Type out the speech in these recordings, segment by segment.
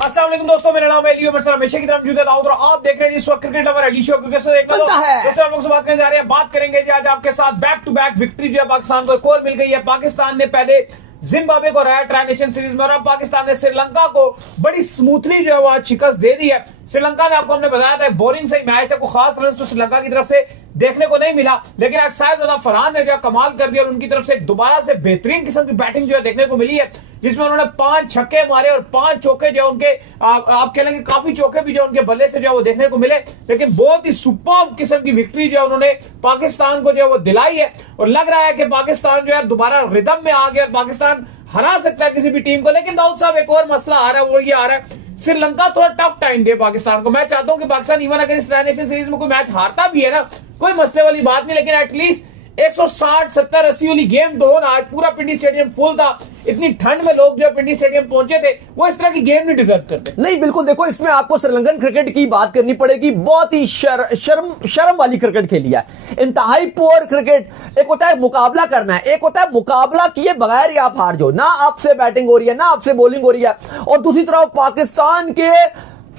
अस्सलाम वालेकुम दोस्तों, मेरा नाम है लियो, मैं हमेशा की तरह मौजूद है और आप देख रहे हैं इस वक्त क्रिकेट लवर अली शो। क्योंकि दोस्तों हम लोग से बात करने जा रहे हैं, बात करेंगे जी आज आपके साथ बैक टू बैक विक्ट्री जो है पाकिस्तान को एक और मिल गई है। पाकिस्तान ने पहले जिम्बाब्वे को हराया ट्राई नेशन सीरीज में और अब पाकिस्तान ने श्रीलंका को बड़ी स्मूथली जो है वो आज शिकस्त दे दी है। श्रीलंका ने आपको हमने बताया था बोरिंग से मैच था, कोई खास रन तो श्रीलंका की तरफ से देखने को नहीं मिला, लेकिन आज साहिब फरहान ने जो कमाल कर दिया और उनकी तरफ से दोबारा से बेहतरीन किस्म की बैटिंग जो है देखने को मिली है, जिसमें उन्होंने 5 छक्के मारे और 5 चौके जो उनके आप कह लेंगे काफी चौके भी जो उनके बल्ले से जो वो देखने को मिले। लेकिन बहुत ही सुपर्ब किस्म की विक्ट्री जो उन्होंने पाकिस्तान को जो वो दिलाई है और लग रहा है कि पाकिस्तान जो है दोबारा रिदम में आ गया, पाकिस्तान हरा सकता है किसी भी टीम को। लेकिन दाऊद साहब एक और मसला आ रहा है, वो ये आ रहा है श्रीलंका थोड़ा टफ टाइम दे पाकिस्तान को। मैं चाहता हूं कि पाकिस्तान इवन अगर इस ट्राई नेशन सीरीज में कोई मैच हारता भी है ना, कोई मसले वाली बात नहीं, लेकिन एटलीस्ट 160, 70, 80 वाली गेम तो हो ना। आज पूरा पिंडी स्टेडियम फुल था, इतनी ठंड में लोग जो पिंडी स्टेडियम पहुंचे थे, वो इस तरह की गेम नहीं डिजर्व करते। नहीं बिल्कुल, देखो इसमें आपको श्रीलंकन क्रिकेट की बात करनी पड़ेगी। बहुत ही शर्म वाली क्रिकेट खेली है, इंतहाई पुअर क्रिकेट। एक होता है मुकाबला करना है, एक होता है मुकाबला किए बगैर ही आप हार जाओ, ना आपसे बैटिंग हो रही है ना आपसे बॉलिंग हो रही है। और दूसरी तरफ पाकिस्तान के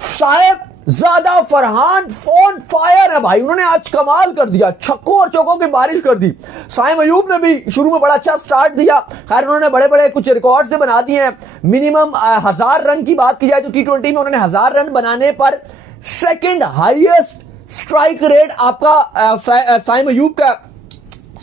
शायद ज्यादा फरहान ऑन फायर है भाई, उन्होंने आज कमाल कर दिया, छक्कों और चौकों की बारिश कर दी। साइम अयूब ने भी शुरू में बड़ा अच्छा स्टार्ट दिया, खैर उन्होंने बड़े बड़े कुछ रिकॉर्ड से बना दिए हैं। मिनिमम 1000 रन की बात की जाए तो T20 में उन्होंने 1000 रन बनाने पर सेकंड हाईएस्ट स्ट्राइक रेट आपका साइम अयूब का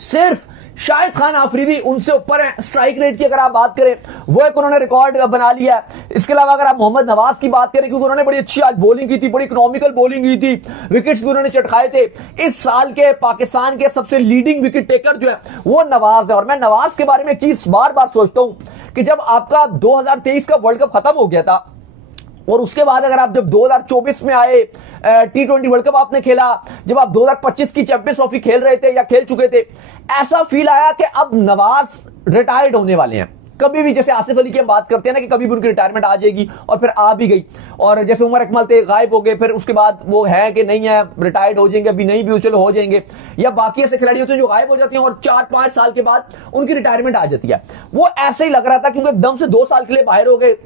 सिर्फ शाहिद खान आफरीदी उनसे ऊपर है स्ट्राइक रेट की। अगर आप बात करें वो एक उन्होंने रिकॉर्ड बना लिया है। इसके अलावा अगर आप मोहम्मद नवाज की बात करें, क्योंकि उन्होंने बड़ी अच्छी आज बॉलिंग की थी, बड़ी इकोनॉमिकल बॉलिंग की थी, विकेट्स भी उन्होंने चटकाए थे। इस साल के पाकिस्तान के सबसे लीडिंग विकेट टेकर जो है वो नवाज है। और मैं नवाज के बारे में एक चीज बार बार सोचता हूं कि जब आपका 2023 का वर्ल्ड कप खत्म हो गया था और उसके बाद अगर आप जब 2024 में आए T20 वर्ल्ड कप आपने खेला, जब आप 2025 की चैंपियंस ट्रॉफी खेल रहे थे या खेल चुके थे, ऐसा फील आया कि अब नवाज रिटायर्ड होने वाले हैं। कभी भी जैसे आसिफ अली की हम बात करते हैं ना कि कभी भी उनकी रिटायरमेंट आ जाएगी, और फिर आ भी गई। और जैसे उमर अकमल थे गायब हो गए, फिर उसके बाद वो है कि नहीं है रिटायर्ड हो जाएंगे, अभी नहीं भी हो चलो हो जाएंगे। या बाकी ऐसे खिलाड़ी होते हैं जो गायब हो जाते हैं और 4-5 साल के बाद उनकी रिटायरमेंट आ जाती है। वो ऐसे ही लग रहा था क्योंकि एकदम से 2 साल के लिए बाहर हो गए।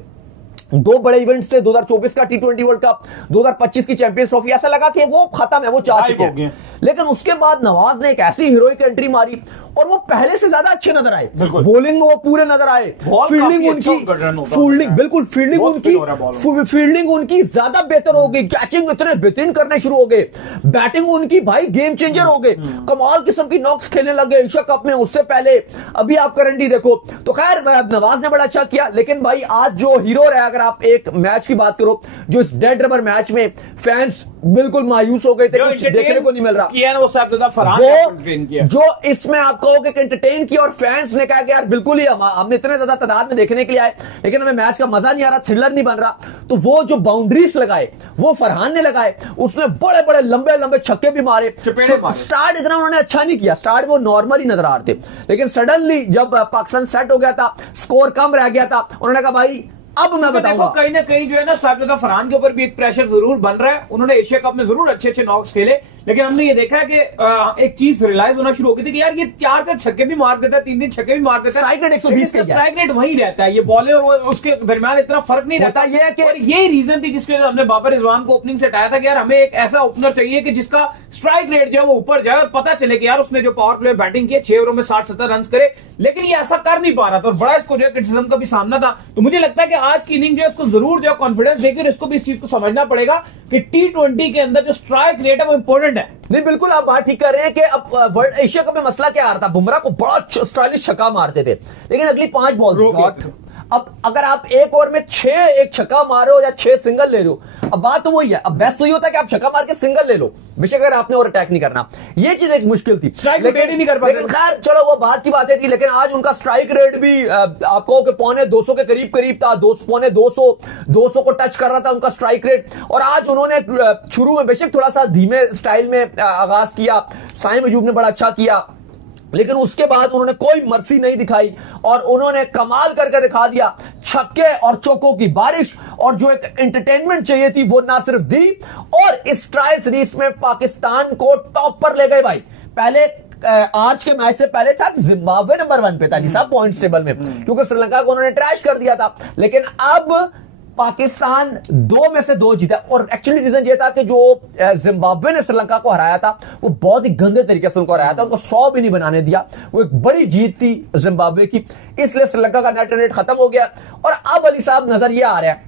2 बड़े इवेंट्स थे, 2024 का T20 वर्ल्ड कप, 2025 की चैंपियंस ट्रॉफी, ऐसा लगा कि वो खत्म है, वो चाह चुके हैं। लेकिन उसके बाद नवाज ने एक ऐसी हीरोइक एंट्री मारी और वो पहले से ज्यादा अच्छे नजर आए, बॉलिंग में वो पूरे नजर आए, फील्डिंग उनकी बिल्कुल फील्डिंग उनकी ज्यादा बेहतर हो गई, कैचिंग इतने बेहतरीन करने शुरू हो गए, बैटिंग उनकी भाई गेम चेंजर हो गए, कमाल किस्म की नॉक्स खेलने लगे एशिया कप में। उससे पहले अभी आप करंटी देखो तो खैर नवाज ने बड़ा अच्छा किया। लेकिन भाई आज जो हीरो रहा, अगर आप एक मैच की बात करो, जो इस डेड रबर मैच में फैंस बिल्कुल मायूस हो गए थे, कुछ देखने को नहीं मिल रहा, किया ना वो फरहान जो इसमें आप कहोगे कि एंटरटेन किया और फैंस ने कहा कि यार बिल्कुल ही हमने इतने ज्यादा तादाद में देखने के लिए आए लेकिन हमें मैच का मजा नहीं आ रहा, थ्रिलर नहीं बन रहा। तो वो जो बाउंड्रीज लगाए वो फरहान ने लगाए, उसने बड़े बड़े लंबे लंबे छक्के भी मारे। स्टार्ट इतना उन्होंने अच्छा नहीं किया, स्टार्ट वो नॉर्मल ही नजर आ रहे थे, लेकिन सडनली जब पाकिस्तान सेट हो गया था, स्कोर कम रह गया था, उन्होंने कहा भाई अब मैं बताऊंगा। कहीं ना कहीं जो है ना साहिब फरहान के ऊपर भी एक प्रेशर जरूर बन रहा है। उन्होंने एशिया कप में जरूर अच्छे अच्छे नॉक्स खेले, लेकिन हमने ये देखा है कि एक चीज रियलाइज होना शुरू हो गई थी कि यार ये 4 छक्के भी मार देता है, 3 छक्के भी मार देता है, स्ट्राइक रेट 120 का स्ट्राइक रेट वही रहता है, ये बॉलर और उसके दरमियान इतना फर्क नहीं रहता। ये कि यही रीजन थी जिसके हमने बाबर रिजवान को ओपनिंग से हटाया था कि यार हमें एक ऐसा ओपनर चाहिए कि जिसका स्ट्राइक रेट जो है वो ऊपर जाए और पता चले कि यार उसने जो पावर प्ले बैटिंग की 6 ओवरों में 60-70 रन करे, लेकिन ये ऐसा कर नहीं पा रहा था और बड़ा इसको जो क्रिटिसिज्म का भी सामना था। तो मुझे लगता है कि आज की इनिंग जो है इसको जरूर जो कॉन्फिडेंस देगी और इसको भी इस चीज को समझना पड़ेगा कि T20 के अंदर जो स्ट्राइक रेट है वो इंपॉर्टेंट है। नहीं बिल्कुल आप बात ठीक कर रहे हैं कि अब वर्ल्ड एशिया कप में मसला क्या आ रहा था, बुमराह को बड़ा स्टाइलिश छक्का मारते थे, लेकिन अगली 5 बॉल अब अगर आप एक ओवर में 6 एक छक्का मारो या 6 सिंगल ले लो, अब बात तो वही है। अब बेस्ट तो ये होता है कि आप छक्का मार के सिंगल ले लो, बेशक अगर आपने और अटैक नहीं करना, ये चीज एक मुश्किल थी, नहीं कर पाते। लेकिन खैर चलो वो बात की बातें थी। लेकिन आज उनका स्ट्राइक रेट भी आपको कि पौने 200 के करीब था, पौने 200 को टच कर रहा था उनका स्ट्राइक रेट। और आज उन्होंने शुरू में बेशक थोड़ा सा धीमे स्टाइल में आगाज किया, साइम अयूब ने बड़ा अच्छा किया, लेकिन उसके बाद उन्होंने कोई मर्सी नहीं दिखाई और उन्होंने कमाल करके दिखा दिया, छक्के और चौकों की बारिश। और जो एक एंटरटेनमेंट चाहिए थी वो ना सिर्फ दी, और इस ट्रायल सीरीज में पाकिस्तान को टॉप पर ले गए भाई। पहले आज के मैच से पहले था जिम्बाब्वे नंबर 1 पे था जी साहब पॉइंट्स टेबल में, क्योंकि श्रीलंका को उन्होंने ट्रैश कर दिया था। लेकिन अब पाकिस्तान 2 में से 2 जीता। और एक्चुअली रीजन ये था कि जो जिम्बाब्वे ने श्रीलंका को हराया था वो बहुत ही गंदे तरीके से उनको हराया था, उनको 100 भी नहीं बनाने दिया। वो एक बड़ी जीत थी जिम्बाब्वे की, इसलिए श्रीलंका का नेट रन रेट खत्म हो गया। और अब अली साहब नजर ये आ रहा है,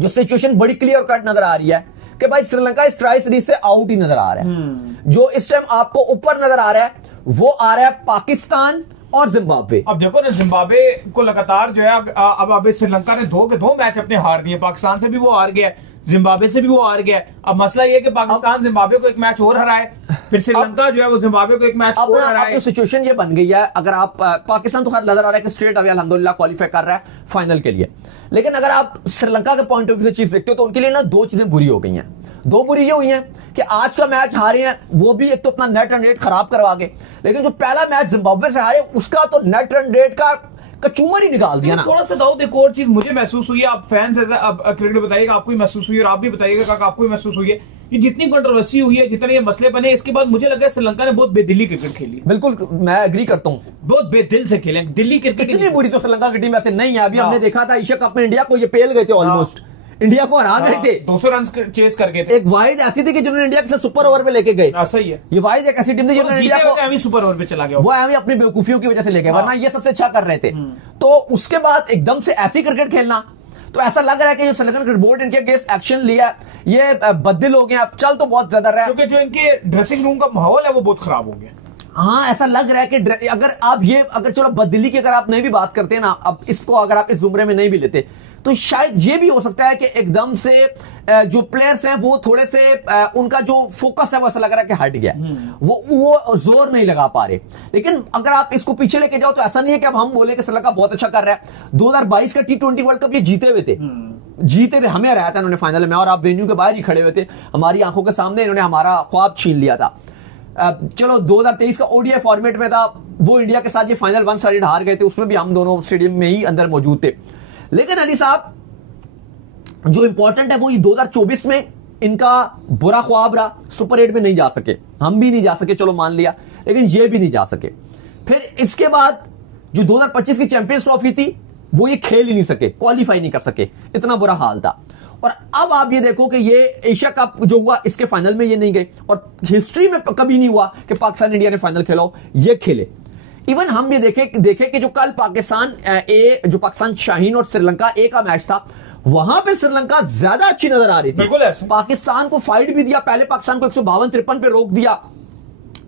जो सिचुएशन बड़ी क्लियर कट नजर आ रही है कि भाई श्रीलंका इस ट्राई सीरीज से आउट ही नजर आ रहा है। जो इस टाइम आपको ऊपर नजर आ रहा है वो आ रहा है पाकिस्तान और जिम्बाब्वे। अब देखो ना, जिम्बाब्वे को लगातार जो है अब श्रीलंका ने 2 के 2 मैच अपने हार दिए। पाकिस्तान से भी वो हार गया, जिम्बाब्वे से भी वो हार गया। अब मसला ये है कि पाकिस्तान जिम्बाब्वे को एक मैच और हराए, फिर श्रीलंका जो है वो जिम्बाब्वे को एक मैच और हराए। सिचुएशन ये बन गई है, अगर आप पाकिस्तान तो खैर नजर आ रहा है कि स्ट्रेट अवे अल्हम्दुलिल्लाह क्वालिफाई कर रहा है फाइनल के लिए, लेकिन अगर आप श्रीलंका के पॉइंट ऑफ व्यू से चीज देखते हो तो उनके लिए ना 2 चीजें बुरी हो गई हैं। 2 बुरी ये हुई हैं कि आज का मैच हारे हैं, वो भी एक तो अपना नेट रन रेट खराब करवा के, लेकिन जो पहला मैच जिम्बाब्वे से हारे उसका तो नेट रन रेट का कचूमर ही निकाल दिया ना। थोड़ा सा दाऊद एक और चीज मुझे महसूस हुई है, आप फैंस अब क्रिकेट बताइएगा आपको ही महसूस हुई है और आप भी बताइएगा आपको ही महसूस हुई है कि जितनी कंट्रोवर्सी हुई है, जितने ये मसले बने, इसके बाद मुझे लगा श्रीलंका ने बहुत बेदिली क्रिकेट खेली। बिल्कुल मैं एग्री करता हूँ, बहुत बेदिल से खेले। दिल्ली क्रिकेट इतनी बुरी तो श्रीलंका की टीम ऐसे नहीं है। अभी हमने देखा था एशिया कप में इंडिया को ये पेल गए थे, ऑलमोस्ट इंडिया को हरा गए थे, 200 रन चेस करके थे। एक वाहिद ऐसी थी कि जिन्होंने इंडिया के सुपर ओवर पे लेके गए। सही है, ये वाहिद एक ऐसी टीम थी जिन्होंने इंडिया को सुपर ओवर पे चला गया, वो अपनी बेवकूफियों की वजह से ले गए, वरना ये सबसे अच्छा कर रहे थे। तो उसके बाद एकदम से ऐसी क्रिकेट खेलना, तो ऐसा लग रहा है कि जो श्रीलंकन क्रिकेट बोर्ड इनके अगेंस्ट एक्शन लिया, ये बददिल हो गए। अब चल तो बहुत ज्यादा रहा है, क्योंकि जो इनके ड्रेसिंग रूम का माहौल है वो बहुत खराब हो गया। हाँ, ऐसा लग रहा है कि अगर चलो बददिली की अगर आप नहीं भी बात करते ना, अब इसको अगर आप इस जुमरे में नहीं भी लेते तो शायद ये भी हो सकता है कि एकदम से जो प्लेयर्स हैं वो थोड़े से उनका जो फोकस है वो ऐसा लग रहा है कि हट गया, वो जोर नहीं लगा पा रहे। लेकिन अगर आप इसको पीछे लेके जाओ तो ऐसा नहीं है कि अब हम बोले कि श्रीलंका बहुत अच्छा कर रहा है। 2022 का T20 वर्ल्ड कप ये जीते हुए थे, हमें हराया था इन्होंने फाइनल में, और आप वेन्यू के बाहर ही खड़े हुए थे, हमारी आंखों के सामने इन्होंने हमारा ख्वाब छीन लिया था। चलो 2023 का ओडीआई फॉर्मेट में था, वो इंडिया के साथ ये फाइनल 1 साइडेड हार गए थे, उसमें भी हम दोनों स्टेडियम में ही अंदर मौजूद थे। लेकिन अली साहब जो इंपॉर्टेंट है वो ये 2024 में इनका बुरा ख्वाब रहा, सुपर 8 में नहीं जा सके, हम भी नहीं जा सके, चलो मान लिया, लेकिन ये भी नहीं जा सके। फिर इसके बाद जो 2025 की चैंपियंस ट्रॉफी थी वो ये खेल ही नहीं सके, क्वालिफाई नहीं कर सके, इतना बुरा हाल था। और अब आप ये देखो कि ये एशिया कप जो हुआ इसके फाइनल में ये नहीं गए, और हिस्ट्री में कभी नहीं हुआ कि पाकिस्तान इंडिया ने फाइनल खेला हो, ये खेले। इवन हम ये देखे कि जो कल पाकिस्तान शाहीन और श्रीलंका ए का मैच था, वहां पे श्रीलंका ज्यादा अच्छी नजर आ रही थी। बिल्कुल ऐसे पाकिस्तान को फाइट भी दिया, पहले पाकिस्तान को 152-53 पे रोक दिया,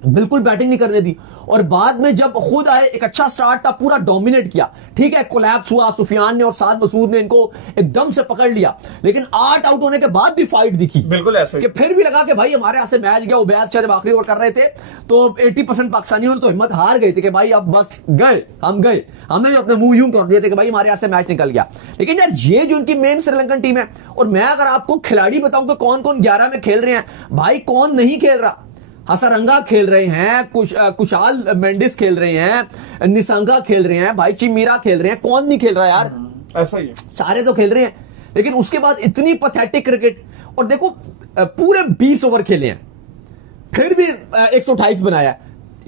बिल्कुल बैटिंग नहीं करने दी, और बाद में जब खुद आए एक अच्छा स्टार्ट था, पूरा डोमिनेट किया। ठीक है, कोलैप्स हुआ, सुफियान ने और साद मसूद ने इनको एकदम से पकड़ लिया, लेकिन 8 आउट होने के बाद भी फाइट दिखी। बिल्कुल ऐसे कि फिर भी लगा कि भाई हमारे यहां से मैच गया। उबैद शाह जब आखिरी ओवर कर रहे थे तो 80% पाकिस्तानियों ने तो हिम्मत हार गए थे कि भाई अब बस गए, हमने भी अपने मुंह यूं कर दिए थे कि भाई हमारे यहां से मैच निकल गया। लेकिन यार ये जो उनकी मेन श्रीलंकन टीम है, और मैं अगर आपको खिलाड़ी बताऊं कि कौन कौन 11 में खेल रहे हैं, भाई कौन नहीं खेल रहा। हसरंगा खेल रहे हैं, कुशाल मेंडिस खेल रहे हैं, निसंगा खेल रहे हैं, भाई चिमीरा खेल रहे हैं, कौन नहीं खेल रहा यार, ऐसा ही है, सारे तो खेल रहे हैं। लेकिन उसके बाद इतनी पैथेटिक क्रिकेट, और देखो पूरे 20 ओवर खेले हैं, फिर भी 128 बनाया।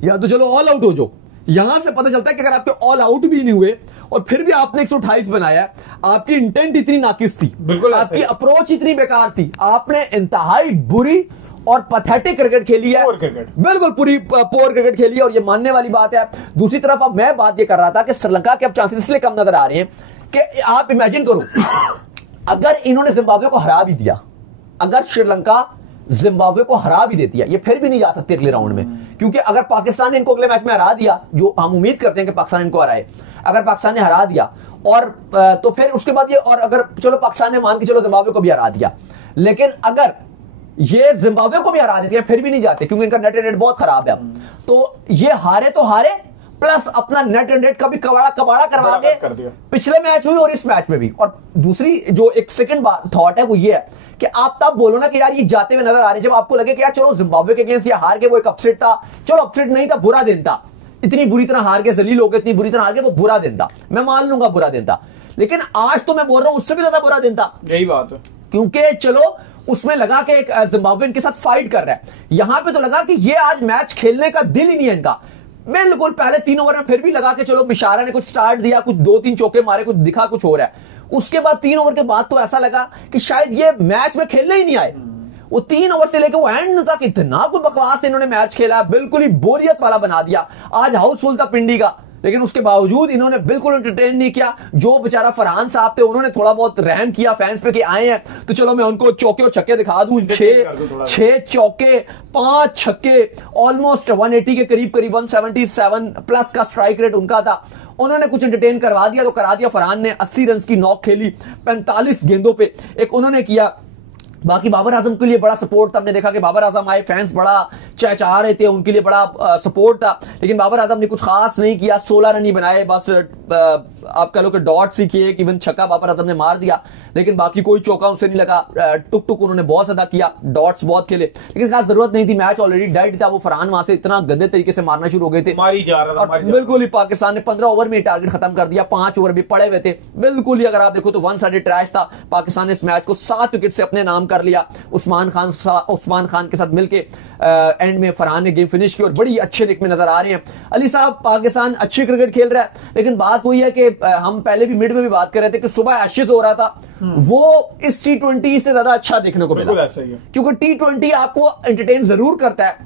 या तो चलो ऑल आउट हो जाओ, यहां से पता चलता है कि अगर आपके ऑल आउट भी नहीं हुए और फिर भी आपने 128 बनाया, आपकी इंटेंट इतनी नाकिस थी, आपकी अप्रोच इतनी बेकार थी, आपने इंतहाई बुरी और पैथेटिक क्रिकेट खेली है, बिल्कुल पूरी पोर क्रिकेट खेली है, और ये मानने वाली बात है। दूसरी तरफ अब मैं बात ये कर रहा था कि श्रीलंका के अब चांसेस इसलिए कम नजर आ रहे हैं कि आप इमेजिन करो, अगर इन्होंने जिम्बाब्वे को हरा भी दिया, अगर श्रीलंका जिम्बाब्वे को हरा भी देती है, ये फिर भी नहीं जा सकती अगले राउंड में, क्योंकि अगर पाकिस्तान ने इनको अगले मैच में हरा दिया, जो हम उम्मीद करते हैं कि पाकिस्तान इनको हराए, अगर पाकिस्तान ने हरा दिया और तो फिर उसके बाद ये, और अगर चलो पाकिस्तान ने मान के चलो जिम्बाब्वे को भी हरा दिया, लेकिन अगर ये जिम्बाब्वे को भी हरा देते हैं फिर भी नहीं जाते, क्योंकि इनका नेट रन रेट बहुत खराब है। तो ये हारे तो हारे, प्लस अपना नेट रन रेट का भी कबाड़ा करवा के पिछले मैच में भी और इस मैच में भी। और दूसरी जो एक सेकंड थॉट है वो ये है कि आप तब बोलो ना कि यार ये जाते हुए नजर आ रहे, जब आपको लगे कि यार चलो जिम्बाब्वे के अगेंस्ट ये हार के वो एक अपसेट था, चलो अपसेट नहीं था, बुरा दिन था, इतनी बुरी तरह हार के, जलील हो गए, इतनी बुरी तरह हार के, वो बुरा दिन था, मैं मान लूंगा बुरा दिन था। लेकिन आज तो मैं बोल रहा हूं उससे भी ज्यादा बुरा दिन था। यही बात है, क्योंकि चलो उसमें लगा कि एक जिम्बाब्वे इनके साथ फाइट कर रहा है, यहां पे तो लगा कि ये आज मैच खेलने का दिल ही नहीं है इनका। बिल्कुल पहले 3 ओवर में फिर भी लगा कि चलो बिशारा ने कुछ स्टार्ट दिया, कुछ 2-3 चौके मारे, कुछ दिखा, कुछ हो रहा है। उसके बाद 3 ओवर के बाद तो ऐसा लगा कि शायद ये मैच में खेलने ही नहीं आए। वो 3 ओवर से लेकर वो एंड तक इतना कोई बकवास इन्होंने मैच खेला, बिल्कुल ही बोरियत वाला बना दिया। आज हाउसफुल था पिंडी का, लेकिन उसके बावजूद इन्होंने बिल्कुल एंटरटेन नहीं किया। जो बेचारा फरहान साहब थे उन्होंने थोड़ा बहुत रहम किया फैंस पे कि आए हैं तो चलो मैं उनको चौके और छक्के दिखा दूं। 6 चौके 5 छक्के, ऑलमोस्ट 180 के करीब 177 प्लस का स्ट्राइक रेट उनका था। उन्होंने कुछ एंटरटेन करवा दिया तो करा दिया। फरहान ने 80 रन की नॉक खेली 45 गेंदों पे, एक उन्होंने किया। बाकी बाबर आजम के लिए बड़ा सपोर्ट था। हमने देखा कि बाबर आजम आए, फैंस बड़ा चहचहा रहे थे, उनके लिए बड़ा सपोर्ट था, लेकिन बाबर आजम ने कुछ खास नहीं किया। 16 रन ही बनाए, बस आप कह लो कि डॉट्स ही किए, इवन छक्का बाबर आजम ने मार दिया, लेकिन बाकी कोई चौका उनसे नहीं लगा। टुक टुक उन्होंने बहुत ज्यादा किया, डॉट्स बहुत खेले, लेकिन खास जरूरत नहीं थी। मैच ऑलरेडी डेड था। वो फरहान वहां से इतना गंदे तरीके से मारना शुरू हो गए थे, बिल्कुल ही पाकिस्तान ने 15 ओवर में टारगेट खत्म कर दिया। 5 ओवर भी पड़े हुए थे, बिल्कुल ही अगर आप देखो तो 1 साइडेड ट्रैश था। पाकिस्तान ने इस मैच को 7 विकेट से अपने नाम कर लिया। उस्मान खान के साथ मिलके एंड में फरहान ने गेम फिनिश की और बड़ी अच्छे निक में नजर आ रहे हैं। अली साहब, पाकिस्तान अच्छी क्रिकेट खेल रहा है, लेकिन बात हुई है कि हम पहले भी मिड में भी बात कर रहे थे कि सुबह एशेज हो रहा था, वो इस T20 से ज्यादा अच्छा देखने को मिला, क्योंकि T20 आपको एंटरटेन जरूर करता है,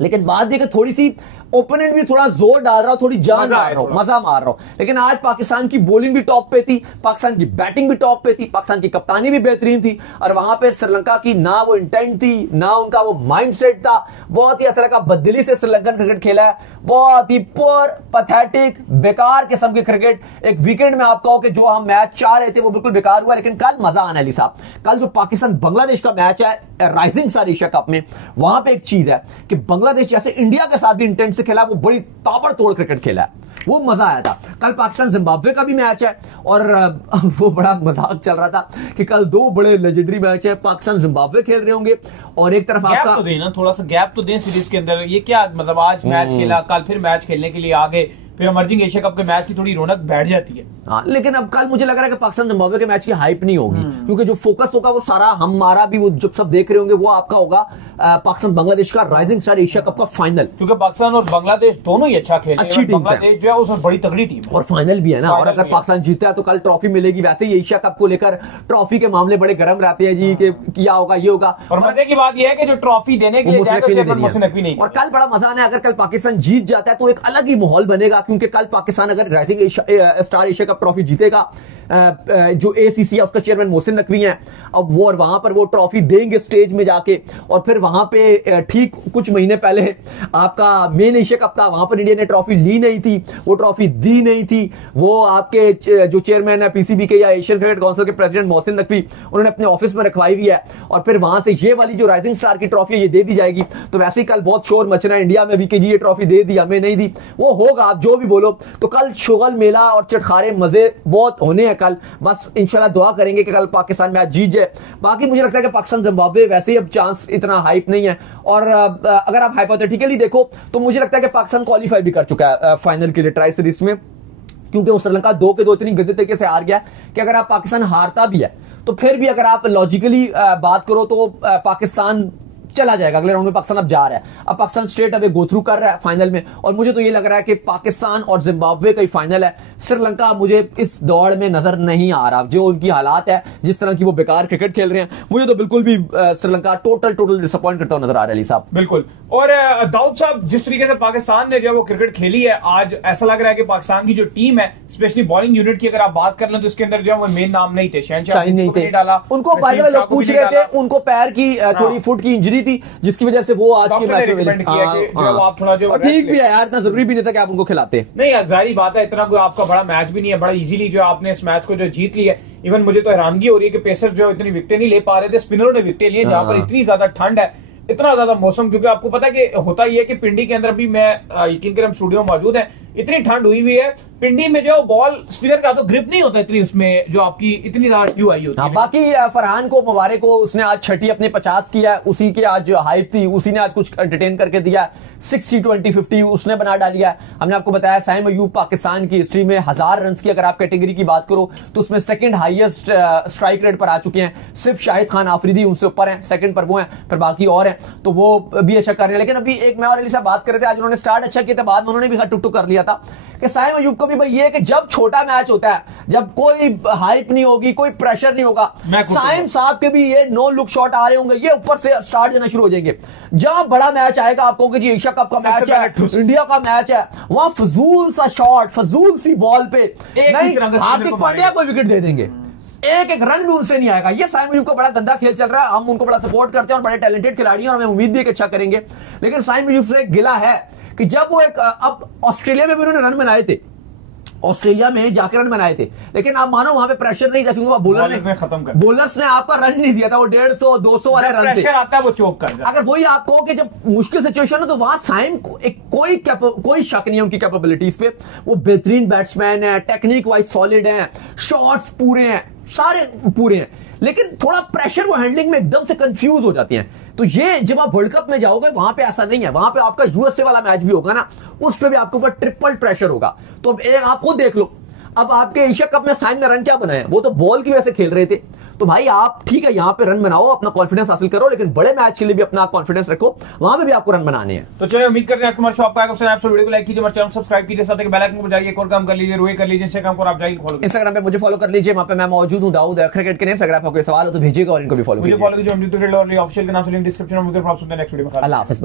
लेकिन बात देखिए थोड़ी सी ओपोनेंट भी थोड़ा जोर डाल रहा हो, थोड़ी जान मार रहा हो, मजा मार रहा हो। लेकिन आज पाकिस्तान की बॉलिंग भी टॉप पे थी, पाकिस्तान की बैटिंग भी टॉप पे थी, पाकिस्तान की कप्तानी भी बेहतरीन थी, और वहां पे श्रीलंका की ना वो इंटेंट थी, ना उनका वो माइंडसेट था। बहुत ही ऐसा लगा बददिली से श्रीलंकन क्रिकेट खेला है, बहुत ही पुअर, पैथेटिक, बेकार किस्म की क्रिकेट। एक वीकेंड में आप कहो कि जो हम मैच चाह रहे थे वो बिल्कुल बेकार हुआ, लेकिन कल मजा आने अली साहब। कल जो पाकिस्तान बांग्लादेश का मैच है राइजिंग स्टार एशिया कप में, वहां पे एक चीज है कि बांग्लादेश जैसे इंडिया के साथ भी इंटेंट से खेला, वो बड़ी ताबड़तोड़ क्रिकेट खेला है, वो मजा आया था। कल पाकिस्तान जिम्बाब्वे का भी मैच है, और वो बड़ा मजाक चल रहा था कि कल 2 बड़े लेजेंडरी मैच है, पाकिस्तान जिम्बाब्वे खेल रहे होंगे, और एक तरफ आपका तो देना, थोड़ा सा गैप तो दें सीरीज के अंदर। ये क्या मतलब, आज मैच खेला, कल फिर मैच खेलने के लिए आ गए, फिर इमर्जिंग एशिया कप के मैच की थोड़ी रौनक बैठ जाती है। हाँ, लेकिन अब कल मुझे लग रहा है कि पाकिस्तान जिम्बाब्वे के मैच की हाइप नहीं होगी, क्योंकि जो फोकस होगा वो सारा हमारा भी, वो जब सब देख रहे होंगे, वो आपका होगा पाकिस्तान बांग्लादेश का राइजिंग स्टार एशिया कप का फाइनल, क्योंकि पाकिस्तान और बांग्लादेश दोनों ही अच्छा खेल रहे हैं। अच्छी टीम बांग्लादेश जो है उसमें बड़ी तगड़ी टीम है, और फाइनल भी है ना। और अगर पाकिस्तान जीता है तो कल ट्रॉफी मिलेगी। वैसे ही एशिया कप को लेकर ट्रॉफी के मामले बड़े गर्म रहते हैं जी, कि क्या होगा, ये होगा। और मजे की बात यह है कि जो ट्रॉफी देने के लिए मोहसिन नकवी नहीं, और कल बड़ा मजा आना है। अगर कल पाकिस्तान जीत जाता है तो एक अलग ही माहौल बनेगा, क्योंकि कल पाकिस्तान अगर rising star Asia cup trophy जीतेगा, जो ACC है उसका चेयरमैन मोहसिन नकवी हैं, अब वो और वहां पर वो ट्रॉफी देंगे स्टेज में जाके, और फिर वहां पे ठीक कुछ महीने पहले आपका मेन एशिया कप था, वहां पर इंडिया ने ट्रॉफी ली नहीं थी, वो ट्रॉफी दी नहीं थी। वो आपके जो चेयरमैन है PCB के या एशियन क्रिकेट काउंसिल के प्रेसिडेंट मोहसिन नकवी, उन्होंने अपने ऑफिस में रखवाई हुई है, और फिर वहां से ये वाली जो राइजिंग स्टार की ट्रॉफी है ये दे दी जाएगी। तो वैसे ही कल बहुत शोर मचना है इंडिया में भी कि जी ये ट्रॉफी दे दी, हमें नहीं दी, वो होगा, आप जो भी बोलो। तो कल शुगल मेला और चटखारे मजे बहुत होने हैं कल। बस इंशाल्लाह दुआ करेंगे कि कल पाकिस्तान मैच जीत जाए। बाकी मुझे लगता है कि पाकिस्तान जिम्बाब्वे वैसे ही अब चांस इतना हाइप नहीं है, और अगर आप हाइपोथेटिकली देखो तो मुझे लगता है कि पाकिस्तान क्वालिफाई भी कर चुका है फाइनल के लिए ट्राई सीरीज में, क्योंकि वो श्रीलंका 2 के 2 इतनी गंदे तरीके से हार गया कि अगर आप पाकिस्तान हारता भी है तो फिर भी अगर आप लॉजिकली बात करो तो पाकिस्तान चला जाएगा अगले राउंड में। पाकिस्तान अब जा रहा है, अब Pakistan straight away go through कर रहा है फाइनल में, और मुझे तो ये लग रहा है कि पाकिस्तान और जिम्बाब्वे का ही फाइनल है। श्रीलंका मुझे इस दौड़ में नजर नहीं आ रहा, जो उनकी हालात है, जिस तरह की वो बेकार क्रिकेट खेल रहे हैं, मुझे तो बिल्कुल भी श्रीलंका टोटल डिसअपॉइंट करता हुआ नजर आ रहा है अली साहब। बिल्कुल। और दाऊद साहब, जिस तरीके से पाकिस्तान ने जो वो क्रिकेट खेली है आज, ऐसा लग रहा है कि पाकिस्तान की जो टीम है, स्पेशली बॉलिंग यूनिट की अगर आप बात कर लें तो इसके अंदर जो है वो मेन नाम नहीं थे, शहनशाह नहीं थे, डाला उनको लोग पूछ रहे थे, उनको पैर की थोड़ी फुट की इंजरी थी, जिसकी वजह से वो आज के मैच में आप थोड़ा जो ठीक भी है यार, इतना जरूरी भी नहीं था कि आप उनको खिलाते। नहीं, जाहिर बात है, इतना कोई आपका बड़ा मैच भी नहीं है, बड़ा इजीली जो आपने इस मैच को जो जीत लिया। इवन मुझे तो हैरानगी हो रही है कि पेसर जो इतनी विकेटें नहीं ले पा रहे थे, स्पिनरों ने विकेटें ली, जहां पर इतनी ज्यादा ठंड है, इतना ज्यादा मौसम, क्योंकि आपको पता है कि होता ही है कि पिंडी के अंदर अभी मैं यकीन करें हम स्टूडियो में मौजूद है, इतनी ठंड हुई हुई है पिंडी में, जो बॉल स्पिनर का तो ग्रिप नहीं होता इतनी, उसमें जो आपकी इतनी ज्यादा ट्यू आई होती है। बाकी फरहान को मुबारक हो, उसने आज 6 अपने 50 किया, उसी के आज हाइप थी, उसी ने आज कुछ एंटरटेन करके दिया। 60, 20, 50 उसने बना डालिया। हमने आपको बताया साइम अयूब पाकिस्तान की हिस्ट्री में 1000 रन की अगर आप कैटेगरी की बात करो तो उसमें सेकंड हाईएस्ट स्ट्राइक रेट पर आ चुके हैं। सिर्फ शाहिद खान आफरीदी उनसे ऊपर हैं, सेकंड पर वो हैं, फिर बाकी और हैं, तो वो भी अच्छा कर रहे हैं। लेकिन अभी एक मैं और अली साहब बात कर रहे थे, आज उन्होंने स्टार्ट अच्छा किया था, बाद में उन्होंने भी टुक टुक कर लिया था। था कि साइम अयूब को भी भाई ये कि जब छोटा मैच होता है, जब कोई हाइप नहीं होगी, कोई प्रेशर नहीं होगा, साइम साहब के भी ये नो लुक शॉट आ रहे होंगे, ये ऊपर से स्टार्ट देना शुरू हो जाएंगे। जहां बड़ा मैच आएगा, आपको कि जी एशिया कप का मैच है, इंडिया का मैच है, वहां फजूल सा शॉट, फजूल सी बॉल पे नहीं, हार्दिक पांड्या को विकेट दे देंगे, एक एक रन भी उनसे नहीं आएगा। ये साइम अयूब का बड़ा गंदा खेल चल रहा है, हम उनको बड़ा सपोर्ट करते हैं और बड़े टैलेंटेड खिलाड़ी हैं और हमें उम्मीद भी कि अच्छा करेंगे। लेकिन साइम अयूब से गिला है कि जब वो एक, अब ऑस्ट्रेलिया में भी उन्होंने रन बनाए थे, ऑस्ट्रेलिया में जाकर रन बनाए थे, लेकिन आप मानो वहां पे प्रेशर नहीं था क्योंकि बॉलर्स ने आपका रन नहीं दिया था, वो 150 200 वाले रन थे। प्रेशर आता है वो चोक कर। अगर वही आप कहो कि जब मुश्किल सिचुएशन है तो वहां साइम कोई शक नहीं है उनकी कैपेबिलिटीज पे, वो बेहतरीन बैट्समैन है, टेक्निक वाइज सॉलिड है, शॉट्स पूरे हैं, सारे पूरे हैं, लेकिन थोड़ा प्रेशर वो हैंडलिंग में एकदम से कंफ्यूज हो जाती हैं। तो ये जब आप वर्ल्ड कप में जाओगे वहां पे ऐसा नहीं है, वहां पे आपका यूएसए वाला मैच भी होगा ना, उस पे भी आपके ऊपर ट्रिपल प्रेशर होगा। तो अब एक आप खुद देख लो, अब आपके एशिया कप में साइम ने रन क्या बनाए, वो तो बॉल की वजह से खेल रहे थे। तो भाई आप ठीक है यहां पे रन बनाओ, अपना कॉन्फिडेंस हासिल करो, लेकिन बड़े मैच के लिए भी अपना कॉन्फिडेंस रखो, वहां पे भी आपको रन बनाने हैं। तो चलिए उम्मीद करते हैं आज हमारे शो आपको आएगा। आप वीडियो को लाइक कीजिए, हमारे चैनल सब्सक्राइब कीजिए, साथ ही बेल आइकन को बजाइए, एक और काम कर लीजिए, रोए कर लीजिए, इंस्टाग्राम पर आप जाइए फॉलो, इंस्टाग्राम पे मुझे फॉलो कर लीजिए, वहां पे मैं मौजूद हूं, दाऊद क्रिकेट के नेम से। अगर आपको कोई सवाल हो तो भेजिएगा और इनको भी फॉलो कीजिए। मुझे फॉलो कीजिए, ऑफिशियल के नाम से लिंक डिस्क्रिप्शन में, मुझे प्रॉब्लम नेक्स्ट वीडियो में। अल्लाह हाफिज़।